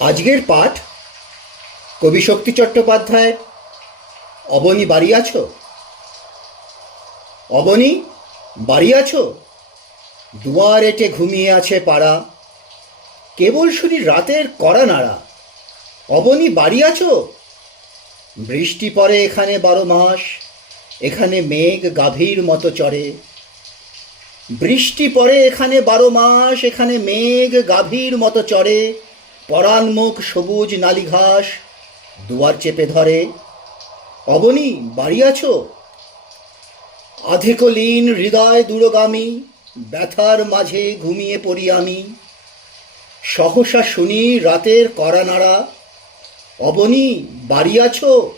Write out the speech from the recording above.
আজকের পাঠ কবি শক্তি চট্টোপাধ্যায়ের। অবনী, বাড়ি আছো? অবনী, বাড়ি আছো? দুয়ার এটে ঘুমিয়ে আছে পাড়া। কেবল শুনি রাতের কড়া নাড়া। অবনী, বাড়ি আছো? বৃষ্টি পড়ে এখানে বারো মাস, এখানে মেঘ গাভীর মতো চড়ে। বৃষ্টি পড়ে এখানে বারো মাস, এখানে মেঘ গাভীর মতো চড়ে। পরাণ মুখ সবুজ নালি ঘাস দুয়ার চেপে ধরে অবনী বাড়ি আছো আধেকলীন হৃদয় দূরগামী, ব্যথার মাঝে ঘুমিয়ে পড়ি আমি। সহসা শুনি রাতের কড়া নাড়া অবনি বাড়ি আছো